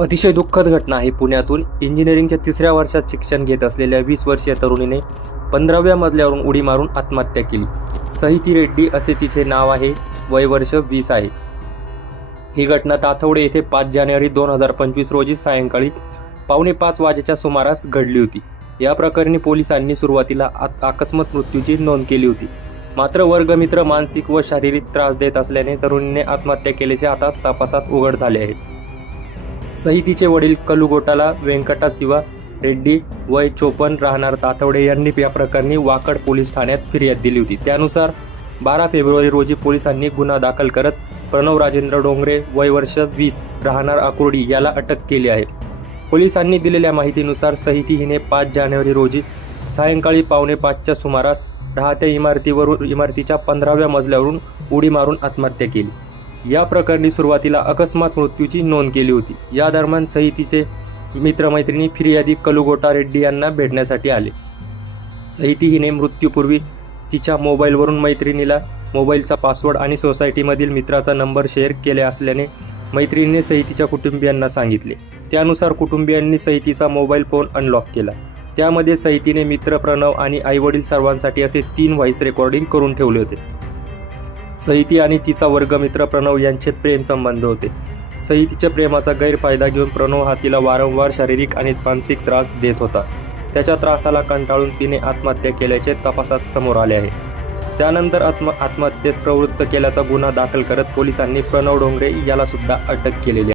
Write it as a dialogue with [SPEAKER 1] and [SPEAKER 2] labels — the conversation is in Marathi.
[SPEAKER 1] अतिशय दुःखद घटना आहे. पुण्यातून इंजिनिअरिंगच्या तिसऱ्या वर्षात शिक्षण घेत असलेल्या वीस वर्षीय तरुणीने पंधराव्या मजल्यावरून उडी मारून आत्महत्या केली. सहिती रेड्डी असे तिचे नाव आहे. वय वर्ष वीस आहे. ही घटना ताथवडे येथे पाच जानेवारी दोन हजार पंचवीस रोजी सायंकाळी पावणे पाच वाजेच्या सुमारास घडली होती. या प्रकरणी पोलिसांनी सुरुवातीला आ- अकस्मात मृत्यूची नोंद केली होती. मात्र वर्गमित्र मानसिक व शारीरिक त्रास देत असल्याने तरुणीने आत्महत्या केल्याचे आता तपासात उघड झाले आहे. सहितीचे वडील कलुगोटाला व्यंकटा शिवा रेड्डी वय चोपन्न राहणार तातवडे यांनी या प्रकरणी वाकड पोलीस ठाण्यात फिर्याद दिली होती. त्यानुसार बारा फेब्रुवारी रोजी पोलिसांनी गुन्हा दाखल करत प्रणव राजेंद्र डोंगरे वय वर्ष वीस राहणार आकुर्डी याला अटक केली आहे. पोलिसांनी दिलेल्या माहितीनुसार सहिती हिने पाच जानेवारी रोजी सायंकाळी पावणे पाचच्या सुमारास राहत्या इमारतीवरून इमारतीच्या पंधराव्या मजल्यावरून उडी मारून आत्महत्या केली. या प्रकरणी सुरुवातीला अकस्मात मृत्यूची नोंद केली होती. या दरम्यान सहितीचे मित्रमैत्रिणी फिर्यादी कलुगोटा रेड्डी यांना भेटण्यासाठी आले. सहिती हिने मृत्यूपूर्वी तिच्या मोबाईलवरून मैत्रिणीला मोबाईलचा पासवर्ड आणि सोसायटीमधील मित्राचा नंबर शेअर केले असल्याने मैत्रिणीने सहितीच्या कुटुंबियांना सांगितले. त्यानुसार कुटुंबियांनी सहितीचा मोबाईल फोन अनलॉक केला. त्यामध्ये सहितीने मित्र प्रणव आणि आईवडील सर्वांसाठी असे तीन व्हॉइस रेकॉर्डिंग करून ठेवले होते. सहिती आणि तिचा वर्गमित्र प्रणव यांचे प्रेम संबंध होते. सहितीच्या प्रेमाचा गैरफायदा घेऊन प्रणव हा तिला वारंवार शारीरिक आणि मानसिक त्रास देत होता. त्याच्या त्रासाला कंटाळून तिने आत्महत्या केल्याचे तपासात समोर आले आहे. त्यानंतर आत्म आत्महत्येस प्रवृत्त केल्याचा गुन्हा दाखल करत पोलिसांनी प्रणव डोंगरे याला सुद्धा अटक केलेली आहे.